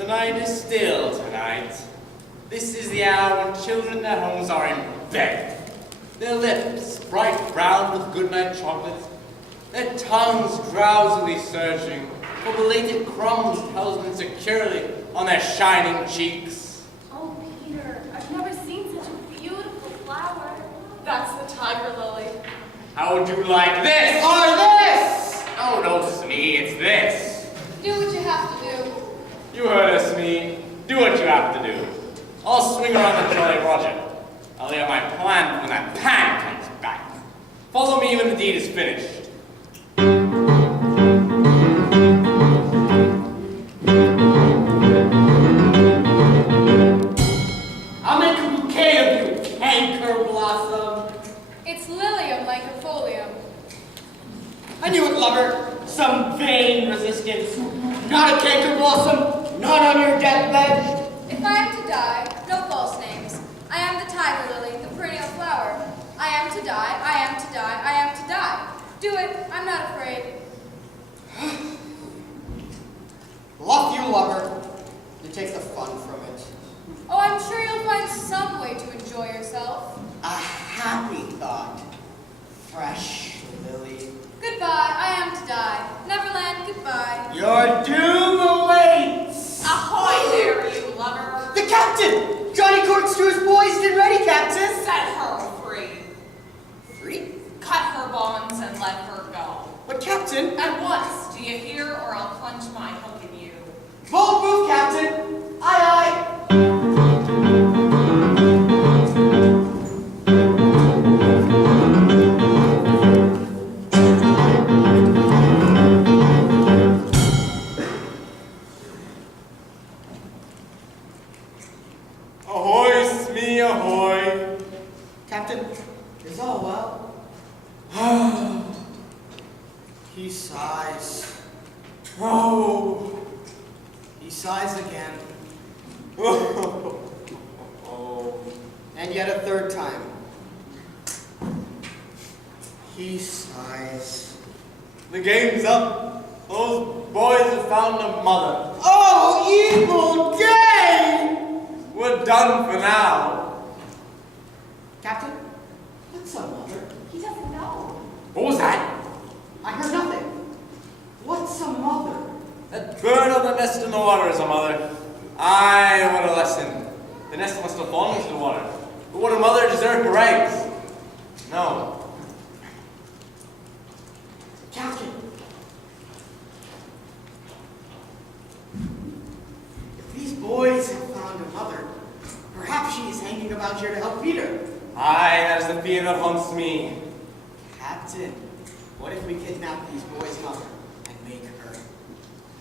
The night is still tonight. This is the hour when children in their homes are in bed. Their lips bright brown with goodnight chocolate, their tongues drowsily searching for belated crumbs held securely on their shining cheeks. Oh, Peter, I've never seen such a beautiful flower. That's the tiger lily. How would you like this? Or this! Oh, no, Smee, it's this. Do what you have to do. You heard us, Smee. Do what you have to do. I'll swing around the Jolly Roger. I'll lay out my plan when that pan comes back. Follow me when the deed is finished. I'll make a bouquet of you, canker blossom. It's lilium like a folium. I knew it, lover. Some vain resistance. Not a canker blossom, not on your deathbed. If I am to die, no false names. I am the tiger lily, the perennial flower. I am to die, I am to die, I am to die. Do it, I'm not afraid. Love you, lover. You take the fun from it. Oh, I'm sure you'll find some way to enjoy yourself. A happy thought. Fresh lily. Goodbye, I am to die. Neverland, goodbye. Your doom awaits. Ahoy there, you lover. The captain! Johnny Corkscrew's poised and ready, Captain. Set her free. Free? Cut her bonds and let her go. But, Captain... At once, do you hear, or I'll plunge my hook in you. Bold move, Captain. Aye, aye. Ahoy, Smee, ahoy. Captain, is all well? He sighs. Oh. He sighs again. Oh. And yet a third time. He sighs. The game's up. Those boys have found a mother. Oh, evil day! We're done for now. Captain, what's a mother? He doesn't know. What was that? I heard nothing. What's a mother? That bird on the nest in the water is a mother. Aye, what a lesson. The nest must have fallen into the water. But would a mother deserve her eggs? No. Captain. If these boys have found a mother, perhaps she is hanging about here to help Peter. Aye, that is the fear that haunts me. Captain, what if we kidnap these boys' mother and make her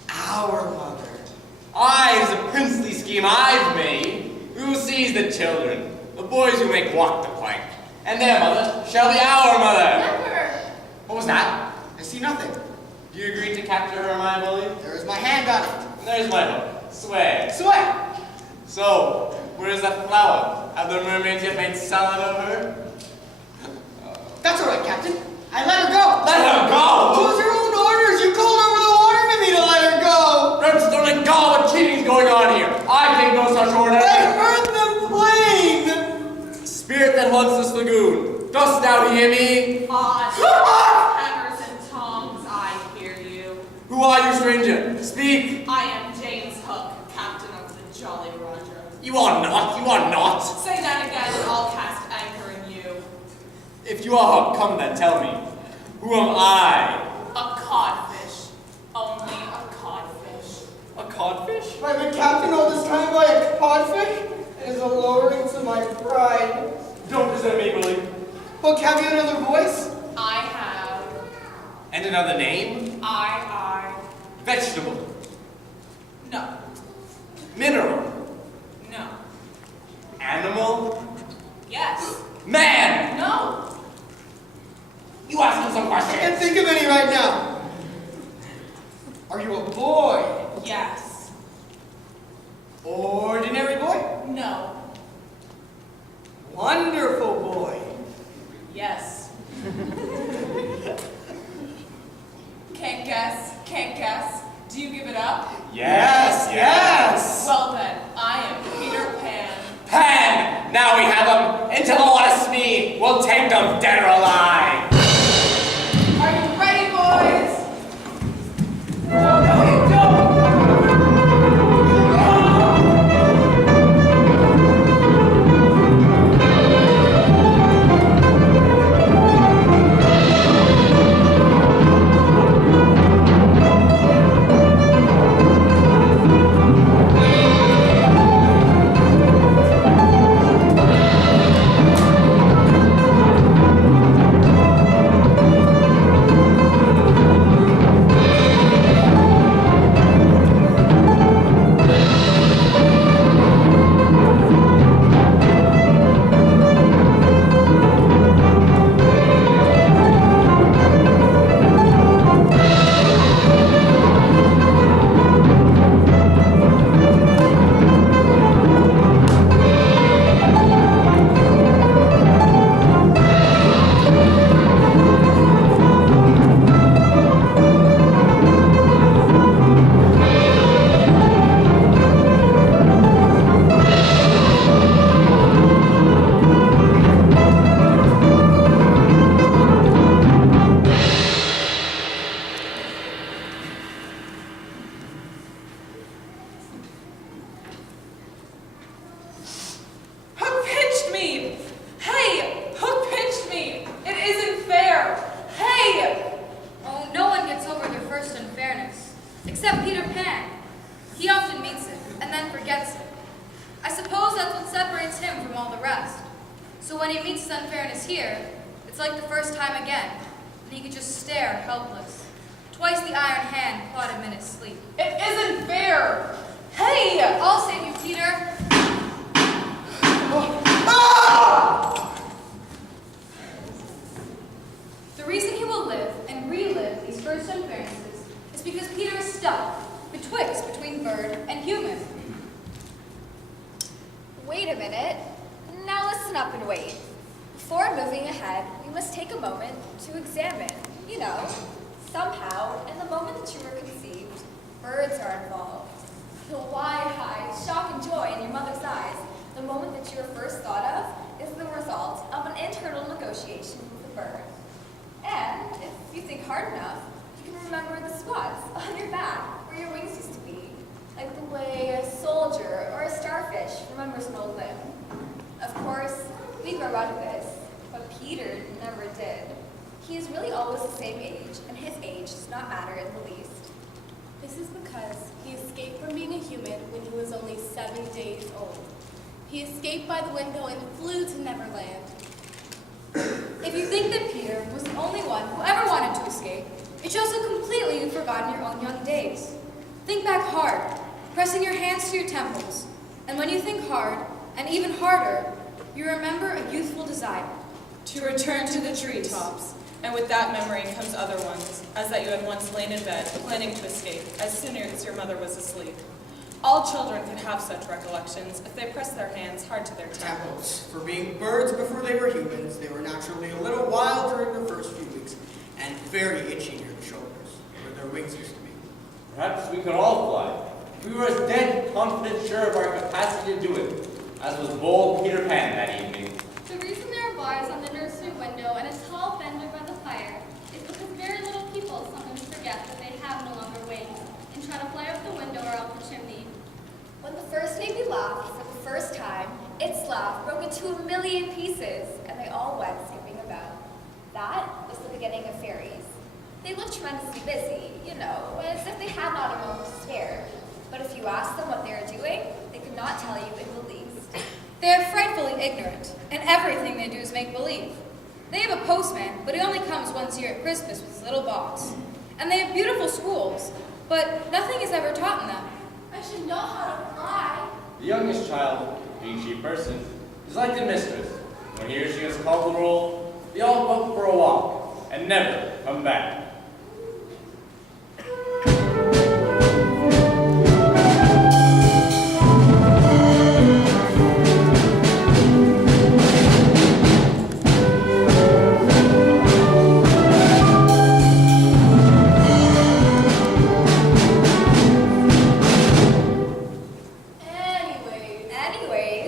our mother? Aye, it's a princely scheme I've made. We will seize the children, the boys who make walk the plank, and their mother shall be our mother. Never. What was that? I see nothing. Do you agree to capture her, my bully? There is my hand on it. And there's my hook. Swear. Swear! So, where is that flower? Have the mermaids yet made salad of her? That's all right, Captain. I let her go. Let her go! Those are your own orders. You called over the water to me to let her go. Brimstone and gall, what cheating's going on here? I take no such order. I heard them playing. Spirit that haunts this lagoon, dost thou hear me? Hammers and tongs, I hear you. Who are you, stranger? Speak. I am James Hook, captain of the Jolly Roger. You are not, you are not. Say that again and I'll cast anchor in you. If you are Hook, come then, tell me. Who am I? A codfish. Only a codfish. A codfish? I've been captain all this time by a codfish. It is a lowering to my pride. Don't present me, bully. Hook, have you another voice? I have. And another name? I. Vegetable. No. Mineral. No. Animal. Yes. Man! No. You asked me some I questions. can't think of any right now. Are you a boy? Yes. Ordinary boy? No. Wonderful boy. Yes. Can't guess. Do you give it up? Yes, Yes. victim, dead or alive. Are you ready, boys? Except Peter Pan. He often meets it, and then forgets it. I suppose that's what separates him from all the rest. So when he meets his unfairness here, it's like the first time again, and he could just stare helpless. Twice the iron hand caught him in his sleep. It isn't fair. Hey! I'll save you, Peter. The reason he will live and relive these first unfairnesses is because Peter is stuck between bird and human. Wait a minute. Now listen up and wait. Before moving ahead, we must take a moment to examine, somehow, in the moment that you were conceived, birds are involved. The wide-eyed shock and joy in your mother's eyes, the moment that you were first thought of, is the result of an internal negotiation with the bird. And if you think hard enough, you can remember the spots on your back where your wings used to be, like the way a soldier or a starfish remembers an old limb. Of course, we grow out of this, but Peter never did. He is really always the same age, and his age does not matter in the least. This is because he escaped from being a human when he was only 7 days old. He escaped by the window and flew to Neverland. If you think that Peter was the only one who ever wanted to escape, it shows how completely you've forgotten your own young days. Think back hard, pressing your hands to your temples, and when you think hard, and even harder, you remember a youthful desire. To return to the treetops, and with that memory comes other ones, as that you had once lain in bed, planning to escape, as soon as your mother was asleep. All children could have such recollections if they pressed their hands hard to their temples. For being birds before they were humans, they were naturally a little wild during the first few weeks, and very itchy near the shoulders, where their wings used to be. Perhaps we could all fly. We were as dead confident sure of our capacity to do it, as was bold Peter Pan that evening. The reason there are bars on the nursery window and a tall fender by the fire is because very little people sometimes forget that they have no longer wings and try to fly up the window or out the chimney. When the first baby laughed for the first time, its laugh broke into a million pieces, and they all went skipping about. That was the beginning of fairies. They looked tremendously busy, as if they had not a moment to spare. But if you asked them what they were doing, they could not tell you in the least. They are frightfully ignorant, and everything they do is make-believe. They have a postman, but he only comes once a year at Christmas with his little box. And they have beautiful schools, but nothing is ever taught in them. I should know how to fly. The youngest child, being chief person, is like the mistress. When he or she has called the roll, they all go out for a walk, and never come back.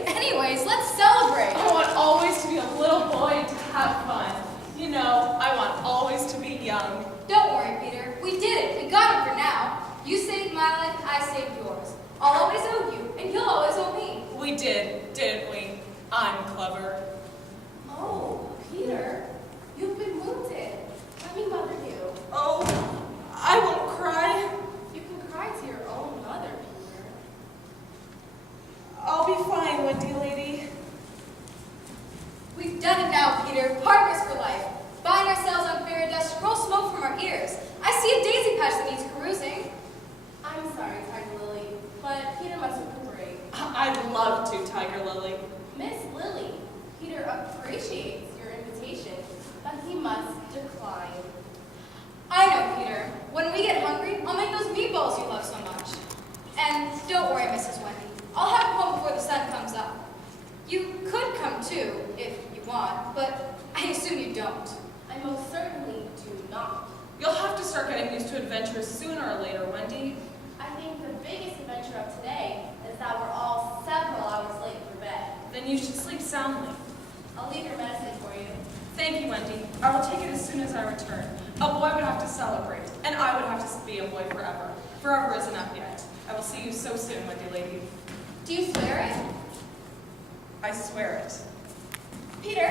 Anyways, let's celebrate. I want always to be a little boy and to have fun. did, didn't we? I'm clever. Oh, Peter, you've been wounded. Let me mother you. Oh, I won't cry. You can cry to your own mother, Peter. I'll be fine, Wendy lady. We've done it now, Peter. Partners for life. Bind ourselves on fairy dust, roll smoke from our ears. I see a daisy patch that needs perusing. I'm sorry, Tiger Lily, but Peter must recuperate. I'd love to, Tiger Lily. Miss Lily, Peter appreciates your invitation, but he must decline. I know, Peter. When we get hungry, I'll make those meatballs you love so much. And don't worry, Mrs. Wendy. I'll have home before the sun comes up. You could come too, if you want, but I assume you don't. I most certainly do not. You'll have to start getting used to adventures sooner or later, Wendy. I think the biggest adventure of today is that we're all several hours late for bed. Then you should sleep soundly. I'll leave your medicine for you. Thank you, Wendy. I will take it as soon as I return. A boy would have to celebrate, and I would have to be a boy forever. Forever isn't up yet. I will see you so soon, Wendy lady. Do you swear it? I swear it. Peter,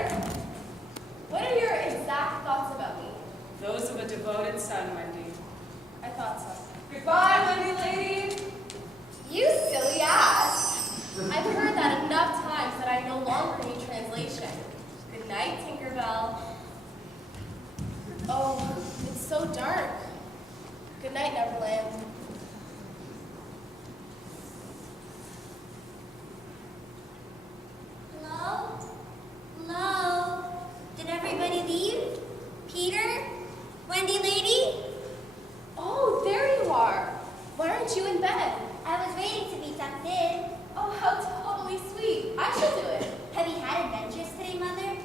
what are your exact thoughts about me? Those of a devoted son, Wendy. I thought so. Goodbye, Wendy lady. You silly ass! I've heard that enough times that I no longer need translation. Good night, Tinkerbell. Oh, it's so dark. Good night, Neverland. Hello? Hello? Did everybody leave? Peter? Wendy lady? Oh, there you are. Why aren't you in bed? I was waiting to be tucked in. Oh, how totally sweet. I should do it. Have you had adventures today, Mother?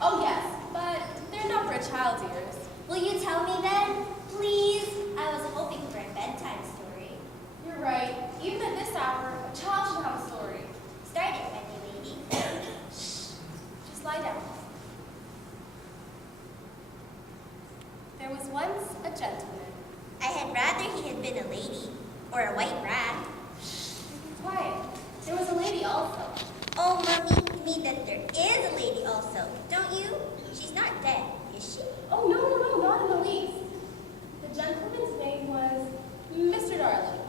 Oh, yes, but they're not for a child's ears. Will you tell me then? Please? I was hoping for a bedtime story. You're right. Even at this hour, a child should have a story. Start it, Wendy lady. Shh. Just lie down. There was once a gentleman. I had rather he had been a lady. Or a white rat. Be quiet. There was a lady also. Oh, Mommy, you mean that there is a lady also, don't you? She's not dead, is she? Oh, no, not in the least. The gentleman's name was Mr. Darling,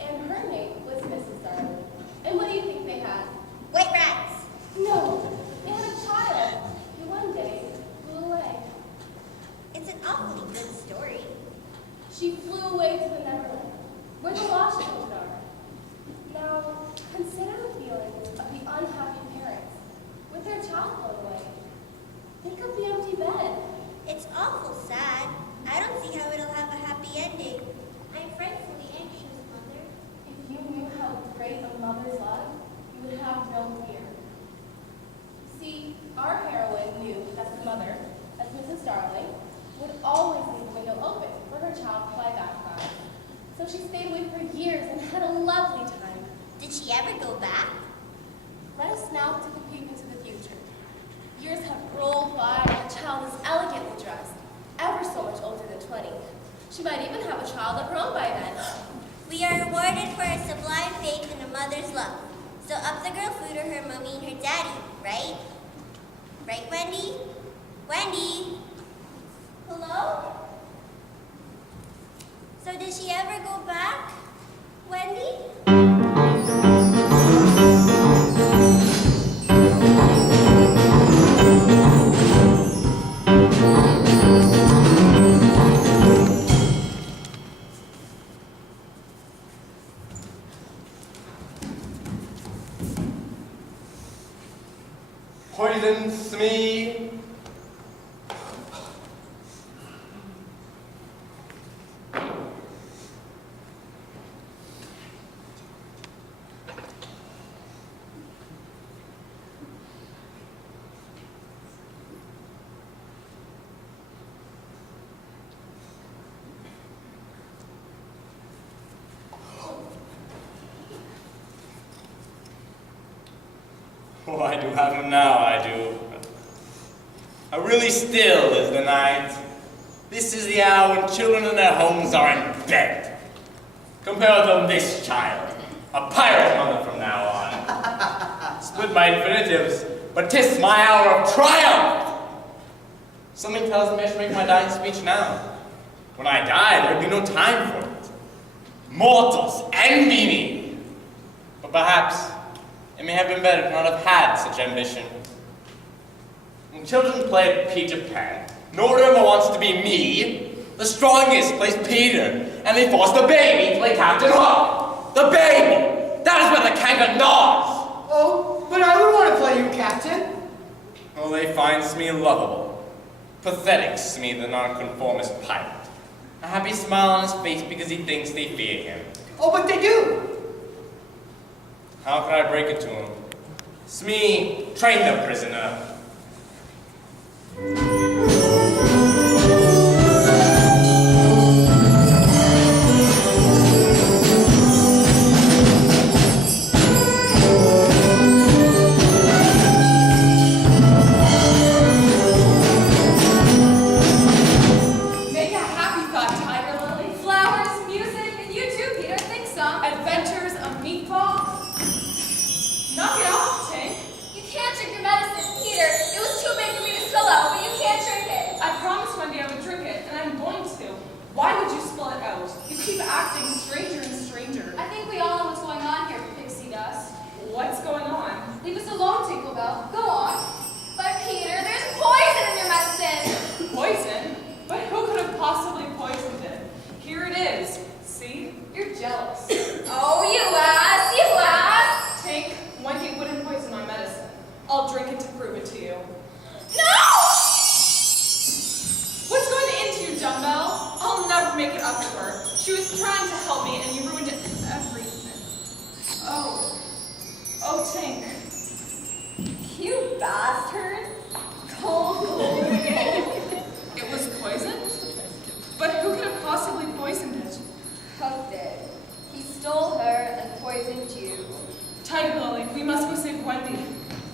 and her name was Mrs. Darling. And what do you think they had? White rats. No, they had a child who one day flew away. It's an awfully good story. She flew away to the Neverland, where the lost children are. Now, consider the feelings of the unhappy parents with their child flown away. Think of the empty bed. It's awful sad. I don't see how it'll have a happy ending. I'm frightfully anxious, Mother. If you knew how great a mother's love, you would have no fear. See, our heroine knew that the mother, as Mrs. Darling, would always leave the window open for her child to fly back by. So she stayed away for years and had a lovely time. Did she ever go back? Let us now take a peek into the future. Years have rolled by and the child is elegantly dressed, ever so much older than 20. She might even have a child of her own by then. We are rewarded for our sublime faith in a mother's love. So up the girl flew to her mommy and her daddy, right? Right, Wendy? Wendy? Hello? So did she ever go back? Wendy? Poisons me. Oh, I do have him now, I do. How really still is the night. This is the hour when children in their homes are in bed. Compare with them this child, a pirate mother from now on. my infinitives, but 'tis my hour of triumph. Something tells me I should make my dying speech now. When I die, there would be no time for it. Mortals envy me. But perhaps it may have been better to not have had such ambition. When children play at Peter Pan, no one ever wants to be me. The strongest plays Peter, and they force the baby to play Captain Hook. The baby! That is where the kangaroo gnaws! Oh, but I would want to play you, Captain. Oh, they finds me lovable. Pathetic Smee, the nonconformist pirate. A happy smile on his face because he thinks they fear him. Oh, but they do. How can I break it to him? Smee, train the prisoner. Make a happy thought, Tiger Lily. Flowers, music, and you too, Peter. Think some. Adventures of meatball. Knock it off, Tank. You can't drink your medicine, Peter. It was too big for me to swallow, but you can't drink it. I promised Wendy I would drink it, and I'm going to. Why would you spill it out? You keep acting stranger and stranger. I think we all know what's going on here, Pixie Dust. What's going on? Leave us alone, Tinkerbell. Go on. But Peter, there's poison in your medicine. Poison? But who could have possibly poisoned it? Here it is. See? You're jealous. Oh, you ass, you ass. Tank, Wendy wouldn't poison my medicine. I'll drink it to prove it to you. No! What's going into you, dumbbell? I'll never make it up to her. She was trying to help me, and you ruined everything. Oh. Oh, Tank. You bastard. Cold again. It was poisoned? But who could have possibly poisoned it? Hook did. He stole her and poisoned you. Tiger Lily, we must go save Wendy.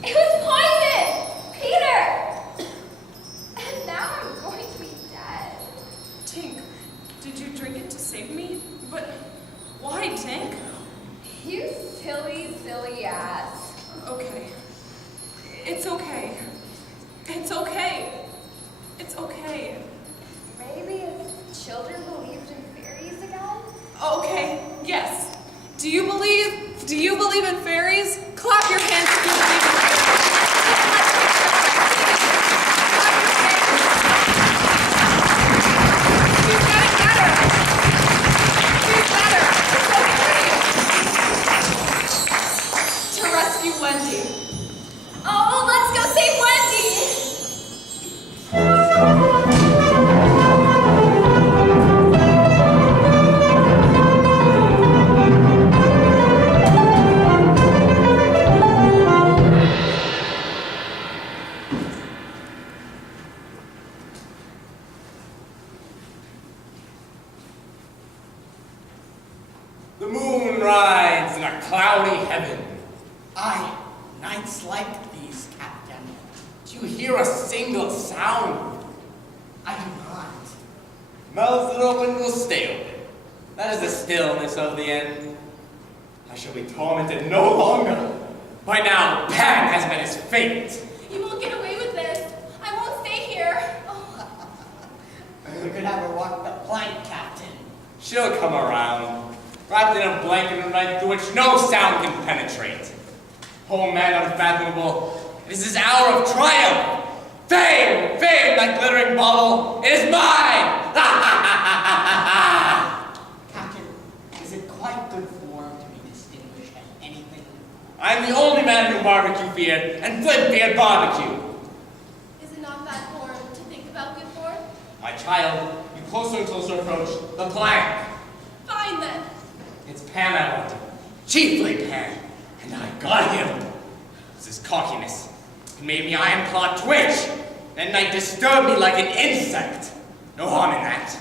It was poison! Peter! And now I'm going to be dead. Tink, did you drink it to save me? But why, Tink? You silly, silly ass. Okay. It's okay. It's okay. It's okay. Maybe if children believed in fairies again? Okay, yes. Do you believe in fairies? Clap your hands if you believe in fairies. She's getting better. She's better. It's okay. To rescue Wendy. Oh, let's go save Wendy! The moon rides in a cloudy heaven. Aye, nights like these, Captain. Do you hear a single sound? I do not. Mouths that open will stay open. That is the stillness of the end. I shall be tormented no longer. By now, Pan has met his fate. You won't get away with this. I won't stay here. We could have her walk the plank, Captain. She'll come around, wrapped in a blanket of night through which no sound can penetrate. Oh man unfathomable, it is his hour of triumph. Fame, fame, that glittering bauble, it is mine! Captain, is it quite good form to be distinguished as anything? I am the only man who barbecue feared, and Flint feared barbecue. Is it not bad form to think about before? My child, you closer and closer approach the plank. Fine then. It's Pan I wanted, chiefly Pan, and I got him. It's his cockiness. It made me iron claw twitch. That night disturbed me like an insect. No harm in that.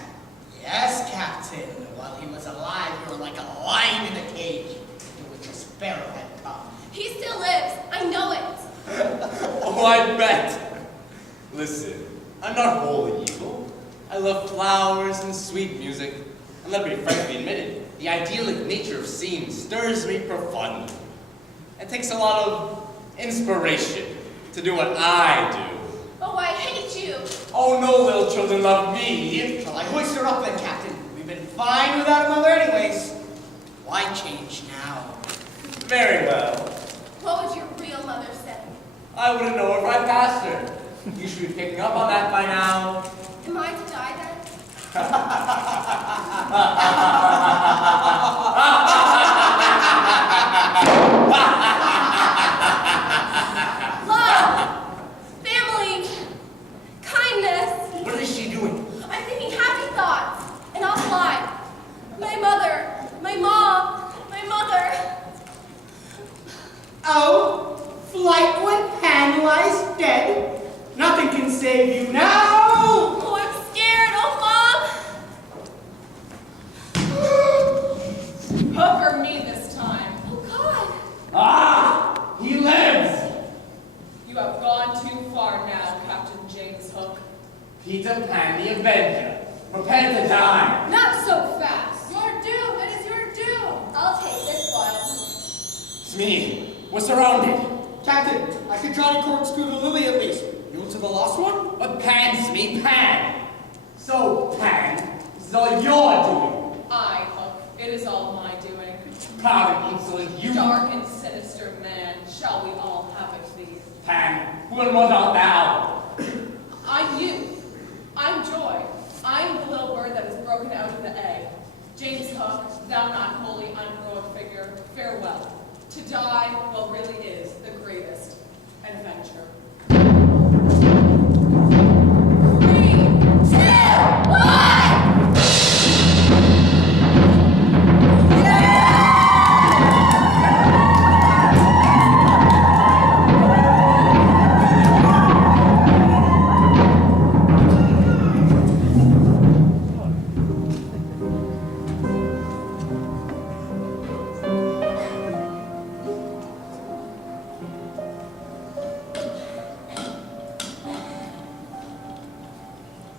Yes, Captain. While he was alive, you were like a lion in a cage into which a sparrow had come. He still lives. I know it. Oh, I bet. Listen, I'm not wholly evil. I love flowers and sweet music. And let me frankly admit it, the idyllic nature of scenes stirs me profoundly. It takes a lot of inspiration to do what I do. Oh, I hate you. Oh, no little children love me. Shall I hoist her up then, Captain? We've been fine without a mother anyways. Why change now? Very well. What would your real mother say? I wouldn't know her if I passed her. You should be picking up on that by now. Am I to die then? Love, family, kindness. What is she doing? I'm thinking happy thoughts, and I'll fly. My mother, my mom, my mother. Oh, flight when Pan lies dead. Nothing can save you now. Oh, I'm scared. Oh, Mom. Hook or me this time. Oh, God. Ah! He lives! You have gone too far now, Captain James Hook. Peter Pan the Avenger. Prepare to die. Not so fast. Your doom. It is your doom. I'll take this one. It's me. We're surrounded. Captain, I could try to corkscrew the lily at least. You to the last one? But Pan's me, Pan. So, Pan, this is all you're doing. I, Hook, it is all my doing. Proud and insolent you. Dark and sinister man, shall we all have it be? Pan, who and what art thou? I'm you. I'm Joy. I'm the little bird that is broken out of the egg. James Hook, thou not wholly unheroic figure, farewell. To die, well, really is the greatest adventure. 3, 2, 1.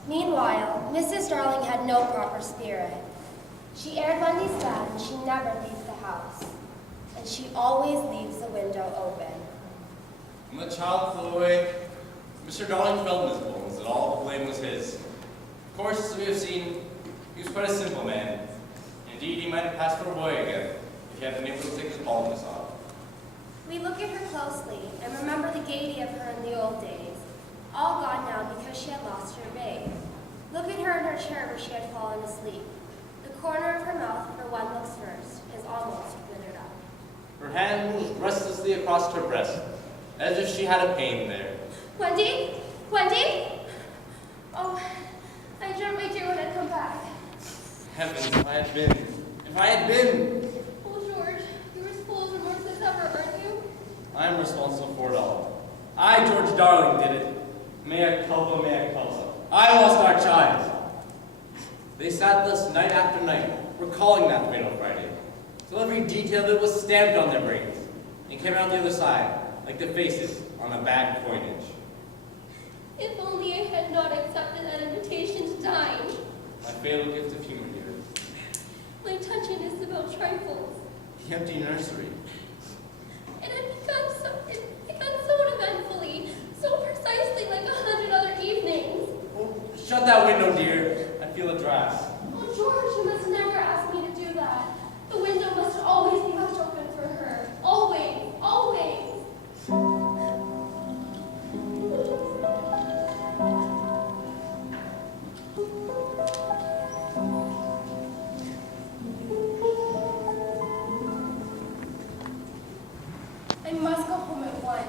Meanwhile, Mrs. Darling had no proper spirit. She aired Wendy's bed and she never leaves the house. And she always leaves the window open. When the child flew away, Mr. Darling felt in his bones that all the blame was his. Of course, as we have seen, he was quite a simple man. Indeed, he might have passed for a boy again, if he had been able to take his baldness off. We look at her closely and remember the gaiety of her in the old days, all gone now because she had lost her babe. Look at her in her chair where she had fallen asleep. The corner of her mouth, where one looks first, is almost withered up. Her hand moved restlessly across her breast, as if she had a pain there. Wendy? Wendy? Oh, I dreamt my dear one had come back. Heavens, if I had been. If I had been! Oh, George, you're as full of remorse as ever, aren't you? I am responsible for it all. I, George Darling, did it. Mea culpa, mea culpa. I lost our child. They sat thus night after night, recalling that fatal Friday, till every detail of it was stamped on their brains, and came out the other side, like the faces on a bad coinage. If only I had not accepted that invitation to dine. My fatal gift of humor, dear. My touchiness about trifles. The empty nursery. It had begun so uneventfully, so precisely like 100 other evenings. Oh, shut that window, dear. I feel a draught. Oh, George, you must never ask me to do that. The window must always be left open for her. Always, always. I must go home at once.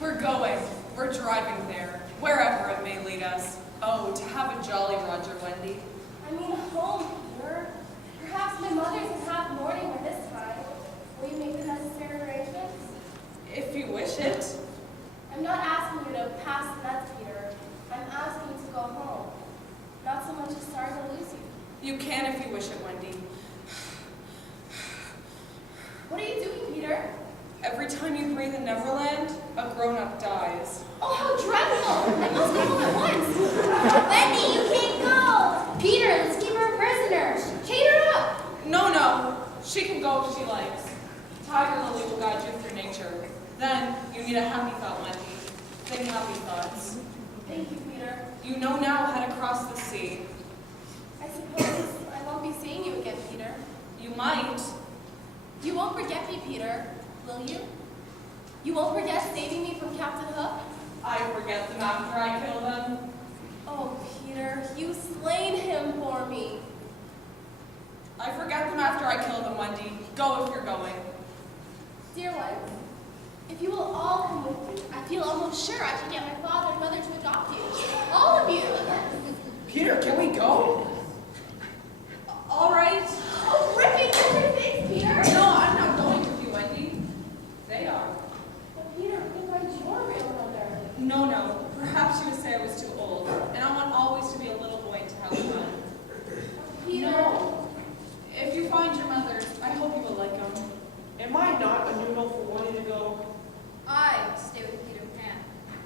We're going. We're driving there, wherever it may lead us. Oh, to have a jolly Roger, Wendy. I mean, home, Peter. Perhaps my mother's in half mourning by this time. Will you make the necessary arrangements? If you wish it. I'm not asking you to pass the nuts, Peter. I'm asking you to go home. Not so much as sorry to lose you. You can if you wish it, Wendy. What are you doing, Peter? Every time you breathe in Neverland, a grown-up dies. Oh, how dreadful! I must go home at once. Wendy, you can't go! Peter, let's keep her prisoners. Chain her up. No, no. She can go if she likes. Tiger Lily will guide you through nature. Then you need a happy thought, Wendy. Think happy thoughts. Thank you, Peter. You know now how to cross the sea. I suppose I won't be seeing you again, Peter. You might. You won't forget me, Peter, will you? You won't forget saving me from Captain Hook? I forget them after I kill them. Oh, Peter, you slain him for me. I forget them after I kill them, Wendy. Go if you're going. Dear ones, if you will all come with me, I feel almost sure I can get my father and mother to adopt you. All of you. Peter, can we go? All right. Oh, ripping different things, Peter. No, I'm not going with you, Wendy. They are. But Peter, think I'm your real mother. No. Perhaps you would say I was too old, and I want always to be a little boy to have fun. Peter. No. If you find your mother, I hope you will like them. Am I not a noodle for wanting to go? I stay with Peter Pan.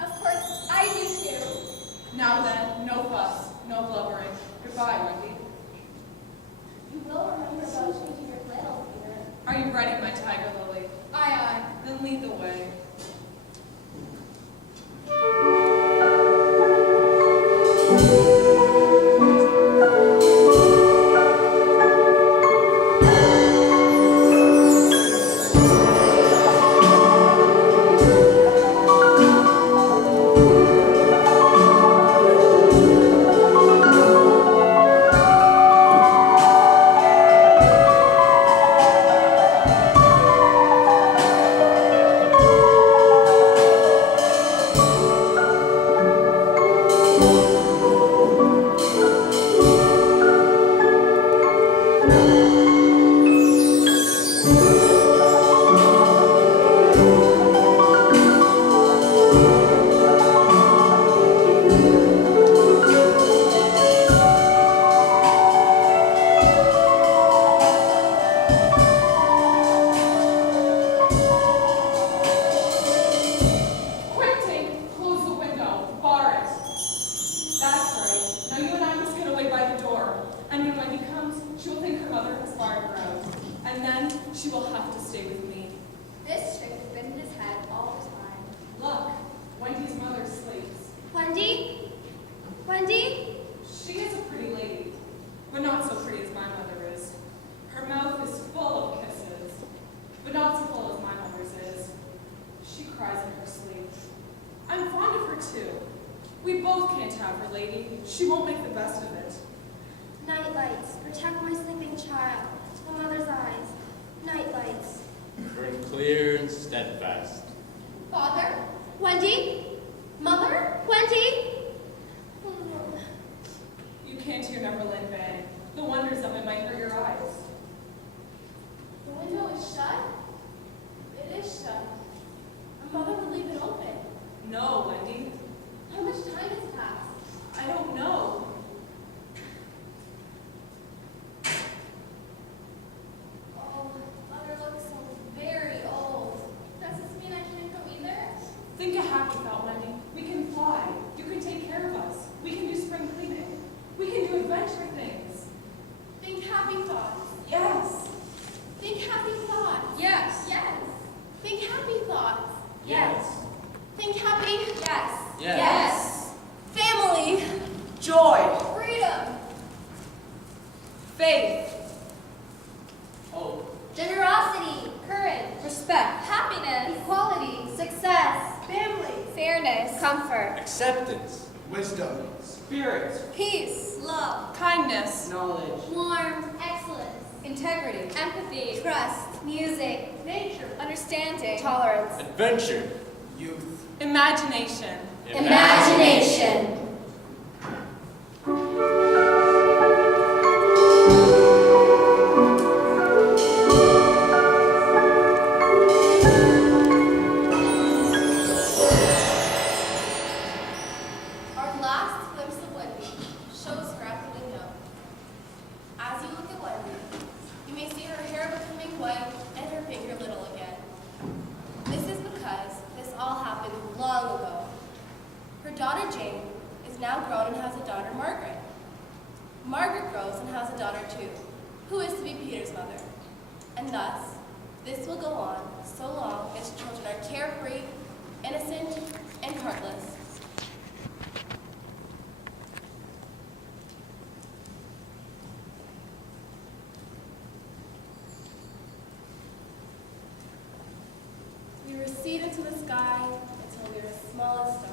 Of course, I do too. Now then, no fuss, no blubbering. Goodbye, Wendy. You will remember about changing your flannel, Peter. Are you ready, my tiger lily? Aye. Then lead the way. Quick, Tink, close the window. Bar it. That's right. Now you and I must get away by the door. And when Wendy comes, she will think her mother has barred her out. And then she will have to stay with me. This trick has been in his head all the time. Look, Wendy's mother sleeps. Wendy? Wendy? She is a pretty lady, but not so pretty as my mother is. Her mouth is full of kisses, but not so full as my mother's is. She cries in her sleep. I'm fond of her too. We both can't have her, lady. She won't make the best of it. Night lights, protect my sleeping child. To my mother's eyes. Night lights. Burn clear and steadfast. Father? Wendy? Mother? Wendy? You can't hear Neverland Bay. The wonders of it might hurt your eyes. The window is shut? It is shut. My mother would leave it open. No, Wendy. How much time has passed? I don't know. Oh, Mother looks so very old. Does this mean I can't go either? Think a happy thought, Wendy. We can fly. You can take care of us. We can do spring cleaning. We can do adventure things. Think happy thoughts. Yes. Think happy thoughts. Yes. Yes. Think happy thoughts. Yes. Think happy. Yes. Yes. Family. Joy. Freedom. Faith. Hope. Generosity. Courage. Respect. Happiness. Equality. Success. Family. Fairness. Comfort. Acceptance. Wisdom. Spirit. Peace. Love. Kindness. Knowledge. Warmth. Excellence. Integrity. Empathy. Trust. Music. Nature. Understanding. Tolerance. Adventure. Youth. Imagination. Imagination. Our last glimpse of Wendy shows her at the window. As you look at Wendy, you may see her hair becoming white and her finger little again. This is because this all happened long ago. Her daughter Jane on so long as children are carefree, innocent, and heartless. We recede into the sky until we are as small as stars.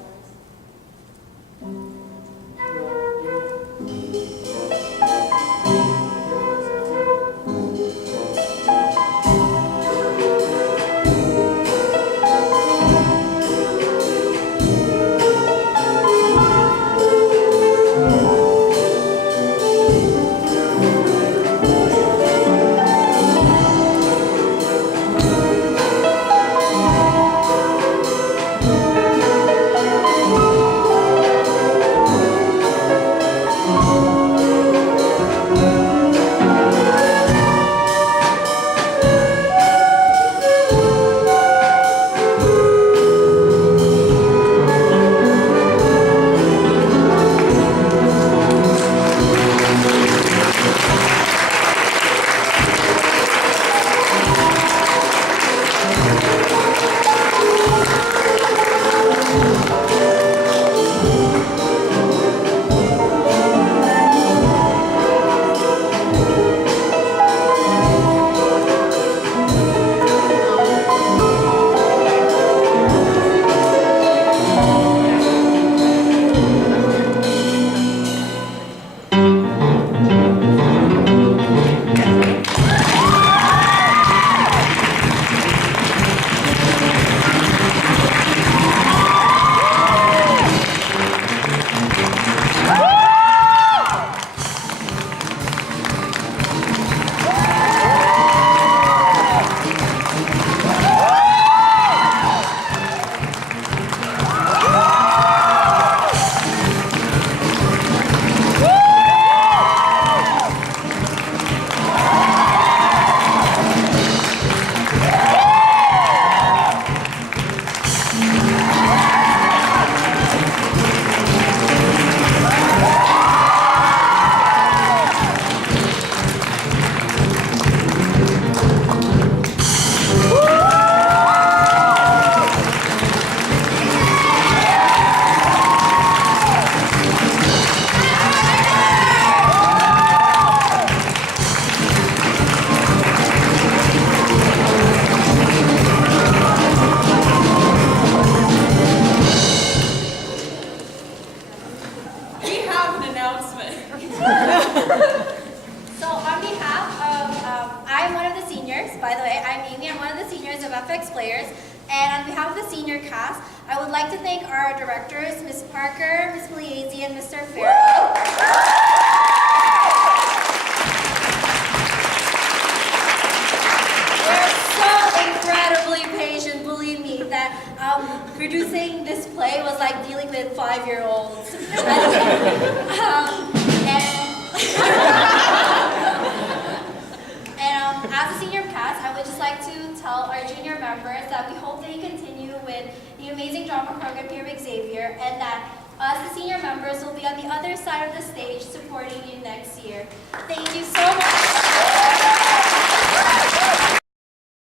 So on behalf of, I'm one of the seniors, by the way, I'm Amy, I'm one of the seniors of FX Players, and on behalf of the senior cast, I would like to thank our directors, Ms. Parker, Ms. Pugliese, and Mr. Farrell. They're so incredibly patient, believe me, that producing this play was like dealing with 5-year-olds. As a senior cast, I would just like to tell our junior members that we hope that you continue with the amazing drama program here at Xavier, and that us, the senior members, will be on the other side of the stage supporting you next year. Thank you so much.